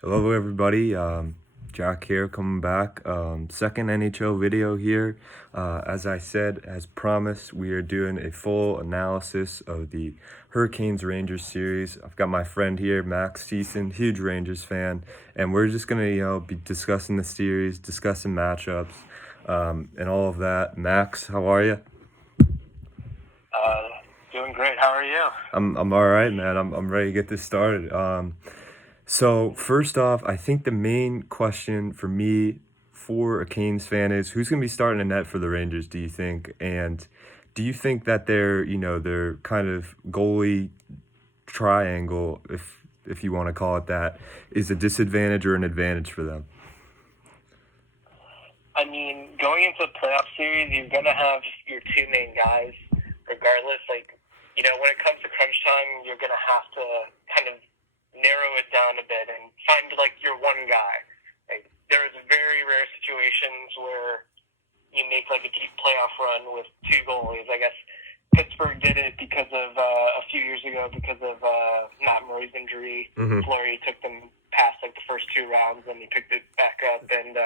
Hello, everybody. Jack here, coming back. Second NHL video here. As I said, as promised, we are doing a full analysis of the Hurricanes Rangers series. I've got my friend here, Max Season, huge Rangers fan, and we're just gonna, be discussing the series, discussing matchups, and all of that. Max, how are you? Doing great. How are you? I'm all right, man. I'm ready to get this started. So first off, I think the main question for me, for a Canes fan, is who's going to be starting a net for the Rangers, do you think? And do you think that their kind of goalie triangle, if you want to call it that, is a disadvantage or an advantage for them? I mean, going into the playoff series, you're going to have your two main guys, regardless. When it comes to crunch time, you're going to have to kind of narrow it down a bit and find, your one guy. There's very rare situations where you make, a deep playoff run with two goalies. I guess Pittsburgh did it because of, a few years ago, because of Matt Murray's injury. Mm-hmm. Fleury took them past, the first two rounds, and he picked it back up, and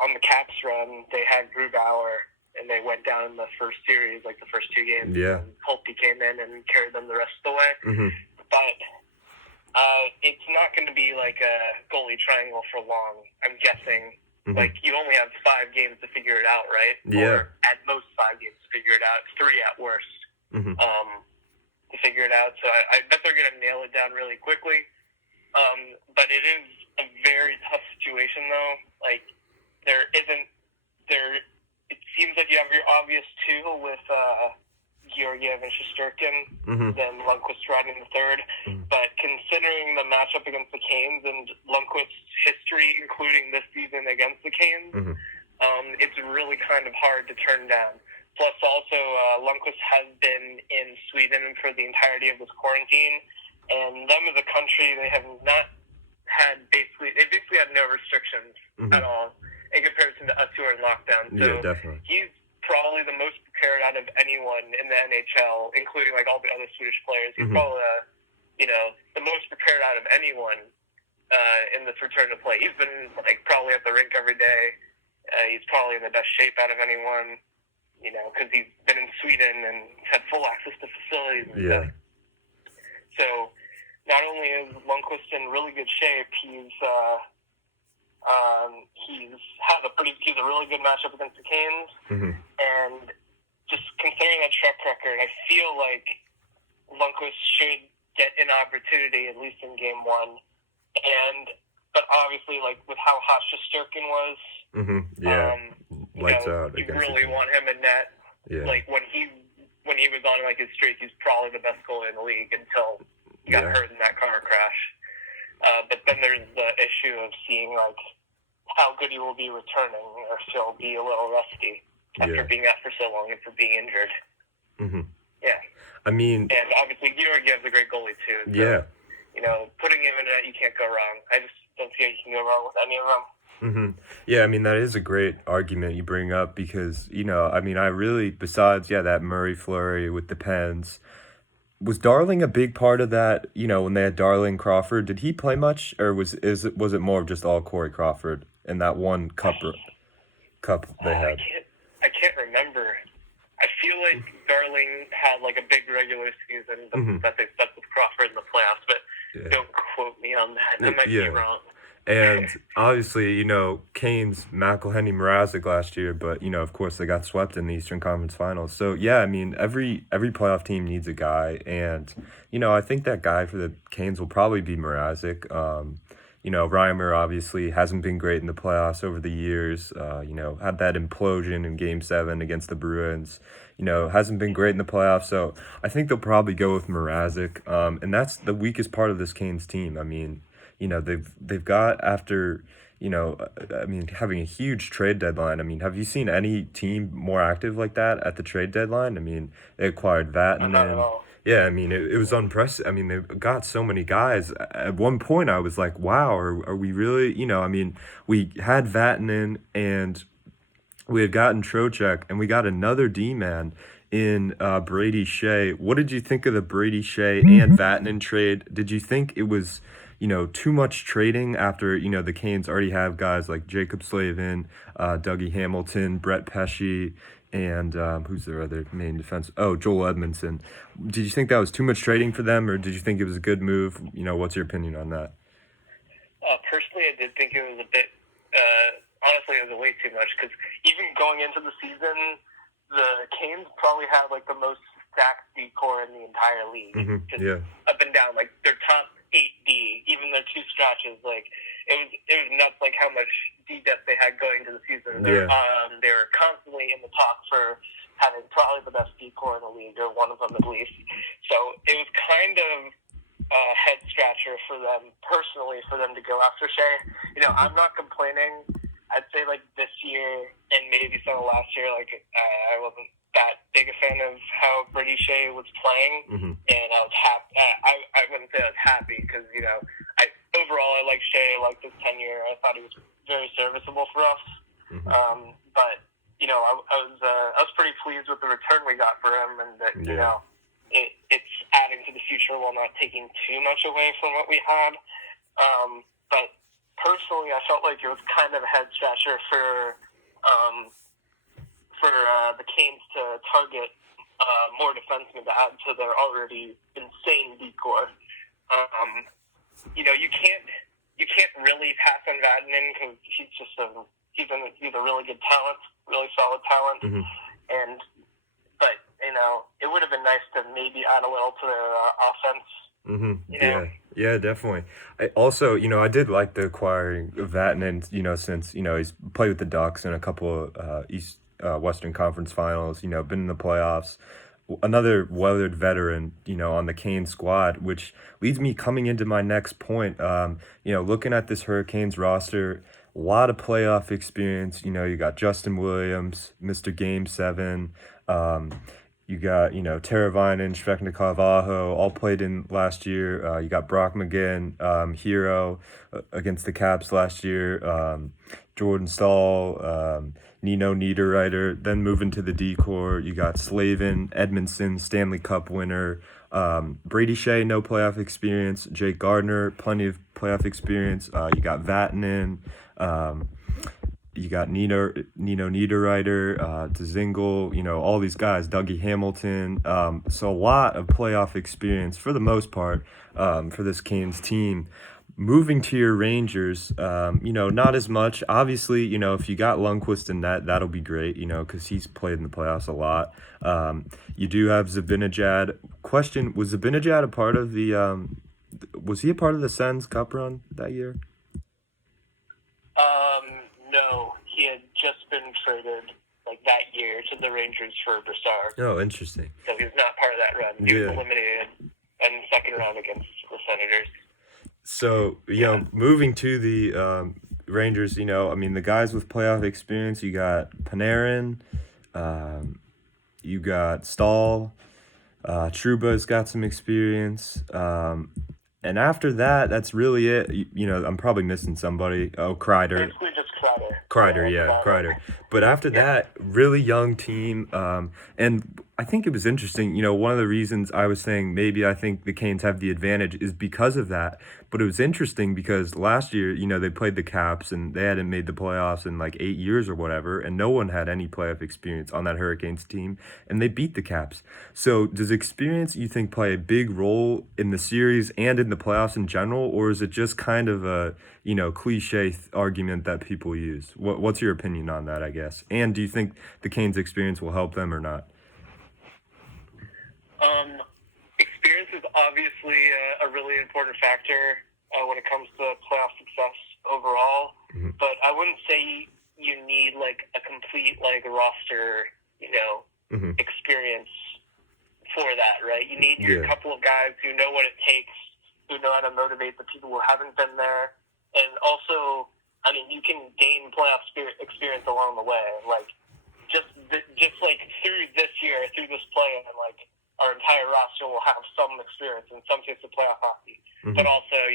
on the Caps run, they had Grubauer, and they went down in the first series, the first two games. Yeah. And Holtby came in and carried them the rest of the way. Mm-hmm. But it's not going to be like a goalie triangle for long, I'm guessing. Mm-hmm. You only have 5 games to figure it out, right? Yeah. Or at most 5 games to figure it out. 3 at worst Mm-hmm. to figure it out. So I bet they're going to nail it down really quickly. But it is a very tough situation, though. It seems like you have your obvious two with Georgiev and Shesterkin, Mm-hmm. then Lundqvist riding the third. Mm-hmm. But considering the matchup against the Canes and Lundqvist's history, including this season against the Canes, Mm-hmm. it's really kind of hard to turn down. Plus, also, Lundqvist has been in Sweden for the entirety of this quarantine, and them as a country, they have not had they basically had no restrictions Mm-hmm. at all in comparison to us who are in lockdown. So Yeah, definitely. he's probably the most prepared out of anyone in the NHL, including all the other Swedish players. He's Mm-hmm. probably the most prepared out of anyone in this return to play. He's been probably at the rink every day. He's probably in the best shape out of anyone, because he's been in Sweden and had full access to facilities and Yeah. stuff. So not only is Lundqvist in really good shape, he's a really good matchup against the Canes, Mm-hmm. and just considering that track record, I feel like Lundqvist should get an opportunity at least in game 1, but obviously with how hot Shesterkin was, Mm-hmm. Yeah. Lights out. you against really the- want him in net. Yeah. When he was on his streak, he's probably the best goalie in the league until he got hurt in that car crash. But then there's the issue of seeing how good he will be returning, or if he'll be a little rusty after being out for so long and for being injured. Mm-hmm. Yeah. I mean, And obviously, Georgiev's a great goalie too. So, yeah. Putting him in net, you can't go wrong. I just don't see how you can go wrong with any of them. Mm-hmm. Yeah, I mean, that is a great argument you bring up because, I really, besides, that Murray Fleury with the Pens, was Darling a big part of that, when they had Darling Crawford? Did he play much, or was it more of just all Corey Crawford in that one cup they had? I can't remember. I feel like Darling had a big regular season Mm-hmm. that they stuck with Crawford in the playoffs, but don't quote me on that. I might be wrong. And obviously, Canes, McElhenney, Mrazek last year, but of course they got swept in the Eastern Conference Finals. So yeah, I mean every playoff team needs a guy, and I think that guy for the Canes will probably be Mrazek. Reimer obviously hasn't been great in the playoffs over the years. Had that implosion in Game 7 against the Bruins. Hasn't been great in the playoffs, so I think they'll probably go with Mrazek. And that's the weakest part of this Canes team. I mean, they've got after, having a huge trade deadline. I mean, have you seen any team more active like that at the trade deadline? I mean, they acquired Vatanen. Not at all. Yeah, I mean, it was unprecedented. I mean, they got so many guys. At one point, I was like, wow, are we really, we had Vatanen and we had gotten Trocheck, and we got another D-man in Brady Shea. What did you think of the Brady Shea and Vatanen trade? Did you think it was, too much trading after, the Canes already have guys like Jacob Slavin, Dougie Hamilton, Brett Pesci, and who's their other main defense? Oh, Joel Edmondson. Did you think that was too much trading for them, or did you think it was a good move? What's your opinion on that? Personally, I did think it was a bit. Honestly, it was way too much because even going into the season, the Canes probably had like the most stacked D core in the entire league. Just Yeah. up and down, like their top 8D, even their two scratches, like it was nuts, like how much D depth they had going into the season. Yeah. They were constantly in the talk for having probably the best D core in the league, or one of them at least. So it was kind of head scratcher for them personally, for them to go after Shea. I'm not complaining. I'd say like this year and maybe some of last year, like I wasn't that big a fan of how Brady Shea was playing, and I was happy. I wouldn't say I was happy because overall I liked Shea. I liked his tenure. I thought he was very serviceable for us. But I was pretty pleased with the return we got for him, and that it's adding to the future while not taking too much away from what we had. But personally, I felt like it was kind of a head scratcher for the Canes to target more defensemen to add to their already insane decor. You can't really pass on Vatanen because he's a really good talent, really solid talent, but it would have been nice to maybe add a little to their offense. Yeah, definitely. I also, I did like the acquiring of Vatanen, since, he's played with the Ducks in a couple of Western Conference Finals, been in the playoffs. Another weathered veteran, on the Canes squad, which leads me coming into my next point. Looking at this Hurricanes roster, a lot of playoff experience. You got Justin Williams, Mr. Game 7. You got, Teravainen, Svechnikov, Aho, all played in last year. You got Brock McGinn, hero against the Caps last year. Jordan Stahl, Nino Niederreiter. Then moving to the D-Corps, you got Slavin, Edmondson, Stanley Cup winner. Brady Shea, no playoff experience. Jake Gardner, plenty of playoff experience. You got Vatanen. You got Nino Niederreiter, Dzingel, all these guys, Dougie Hamilton. So a lot of playoff experience for the most part for this Canes team. Moving to your Rangers, not as much. Obviously, if you got Lundqvist in that'll be great, because he's played in the playoffs a lot. You do have Zibanejad. Question, was Zibanejad a part of was he a part of the Sens Cup run that year? No, he had just been traded like that year to the Rangers for Brassard. Oh, interesting. So he was not part of that run. He was eliminated in the second round against the Senators. So, moving to the Rangers, the guys with playoff experience, you got Panarin, you got Stahl, Trouba's got some experience. And after that, that's really it. I'm probably missing somebody. Oh, Kreider. Basically just Kreider. Kreider. But after that, really young team. And I think it was interesting. One of the reasons I was saying maybe I think the Canes have the advantage is because of that. But it was interesting because last year, they played the Caps and they hadn't made the playoffs in like 8 years or whatever. And no one had any playoff experience on that Hurricanes team. And they beat the Caps. So does experience, you think, play a big role in the series and in the playoffs in general? Or is it just kind of a, cliche argument that people use? What's your opinion on that, I guess? And do you think the Canes experience will help them or not? Experience is obviously a really important factor when it comes to playoff success overall. But I wouldn't say you need like a complete roster, experience for that, right? You need your couple of guys who know what it takes, who know how to motivate the people who haven't been there, and also, you can gain playoff experience along the way. Like just through this year, through this play, and our entire roster will have some experience in some case of playoff hockey. But also,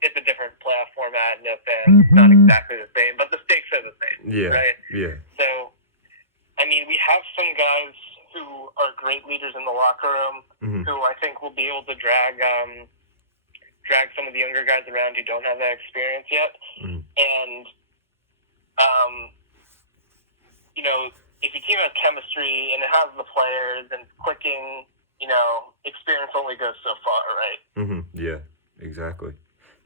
it's a different playoff format, no fans, it's not exactly the same, but the stakes are the same, right? Yeah. So, we have some guys who are great leaders in the locker room, who I think will be able to drag drag some of the younger guys around who don't have that experience yet. Mm. And, if your team has chemistry and it has the players and clicking, experience only goes so far, right? Mm-hmm. Yeah, exactly.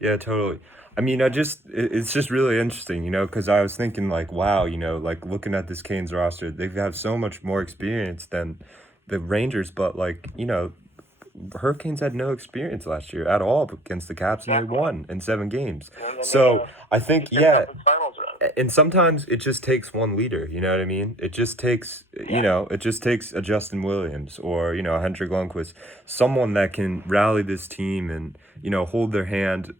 Yeah, totally. I mean, it's just really interesting, because I was thinking like, wow, like looking at this Canes roster, they have so much more experience than the Rangers, but like, Hurricanes had no experience last year at all against the Caps, and they Exactly. won in 7 games. And then So I think, yeah, conference finals run. and sometimes it just takes one leader, you know what I mean? It just takes, it just takes a Justin Williams or, a Hendrik Lundqvist, someone that can rally this team and, hold their hand,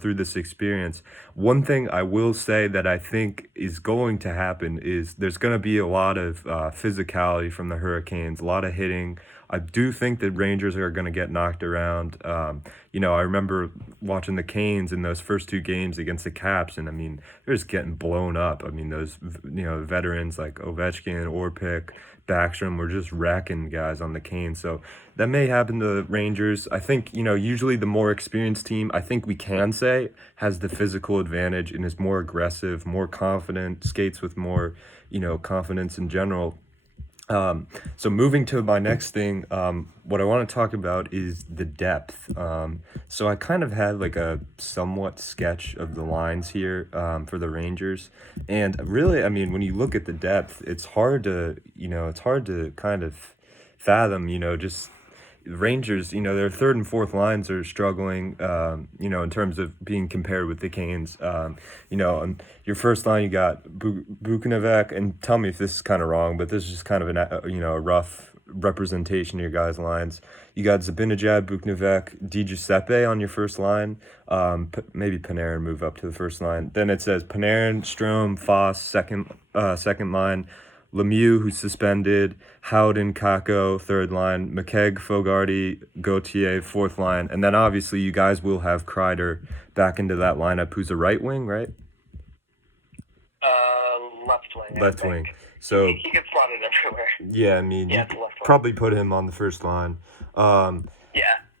through this experience. One thing I will say that I think is going to happen is there's going to be a lot of physicality from the Hurricanes, a lot of hitting. I do think that Rangers are going to get knocked around. I remember watching the Canes in those first 2 games against the Caps, and I mean, they're just getting blown up. I mean, those veterans like Ovechkin, Orpik, Backstrom were just wrecking guys on the Canes. So that may happen to the Rangers. I think usually the more experienced team, I think we can say, has the physical advantage and is more aggressive, more confident, skates with more confidence in general. So moving to my next thing, what I want to talk about is the depth. So I kind of had like a somewhat sketch of the lines here for the Rangers, and really, I mean, when you look at the depth, it's hard to kind of fathom, just Rangers, their third and fourth lines are struggling, in terms of being compared with the Canes. On your first line, you got Buchnevich, and tell me if this is kind of wrong, but this is just kind of a rough representation of your guys' lines. You got Zibanejad, Buchnevich, Di Giuseppe on your first line. Maybe Panarin move up to the first line. Then it says Panarin, Strome, Foss, second line. Lemieux, who's suspended, Howden, Kako, third line, McKegg, Fogarty, Gauthier, fourth line, and then obviously you guys will have Kreider back into that lineup, who's a right wing, right? Left wing. Left wing. So he gets slotted everywhere. Yeah, I mean, you probably put him on the first line.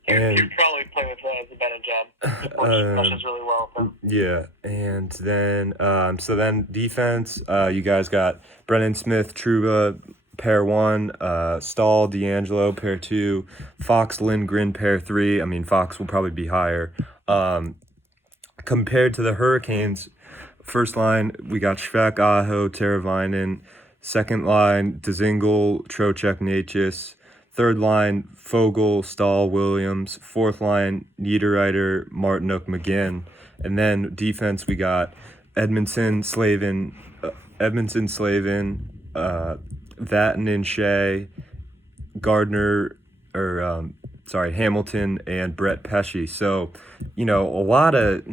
He'd probably play with Zibanejad. He pushes really well with him. Yeah, and then so then defense, you guys got Brennan Smith, Trouba, pair 1, Stahl, D'Angelo, pair 2, Fox, Lindgren, pair 3. I mean, Fox will probably be higher. Compared to the Hurricanes, first line, we got Schweck, Aho, Teravainen. Second line, Dzingel, Trocheck, Natchez. Third line, Fogle, Stahl, Williams. Fourth line, Niederreiter, Martinook, McGinn. And then defense, we got Edmondson, Slavin, Vatanen, Shea, Gardner, Hamilton, and Brett Pesce. So, a lot of,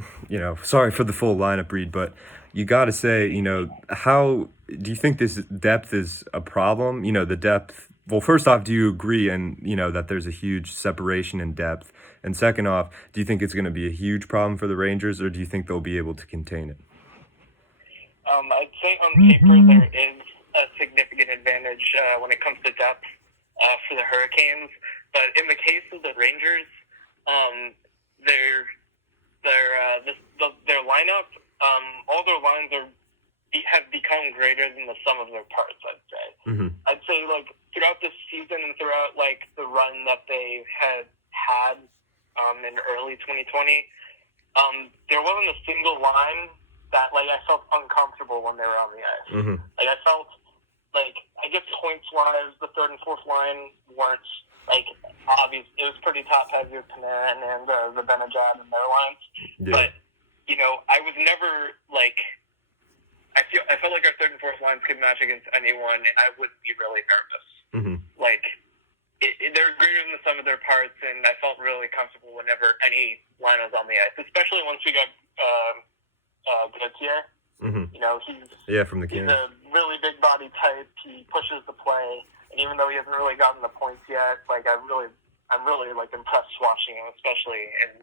sorry for the full lineup read, but you got to say, how do you think this depth is a problem? The depth. Well, first off, do you agree and that there's a huge separation in depth? And second off, do you think it's going to be a huge problem for the Rangers, or do you think they'll be able to contain it? I'd say on paper there is a significant advantage when it comes to depth for the Hurricanes, but in the case of the Rangers, their lineup, all their lines have become greater than the sum of their parts, I'd say. Mm-hmm. I'd say, throughout this season and throughout, the run that they had in early 2020, there wasn't a single line that, I felt uncomfortable when they were on the ice. Mm-hmm. I felt, I guess points-wise, the third and fourth line weren't, obvious. It was pretty top-heavy with Panarin and the Zibanejad and their lines. Yeah. But, I was never, I felt like our third and fourth lines could match against anyone, and I wouldn't be really nervous. Mm-hmm. They're greater than the sum of their parts, and I felt really comfortable whenever any line was on the ice, especially once we got Gauthier. Mm-hmm. From the Canes. He's a really big body type. He pushes the play, and even though he hasn't really gotten the points yet, I'm really impressed watching him, especially in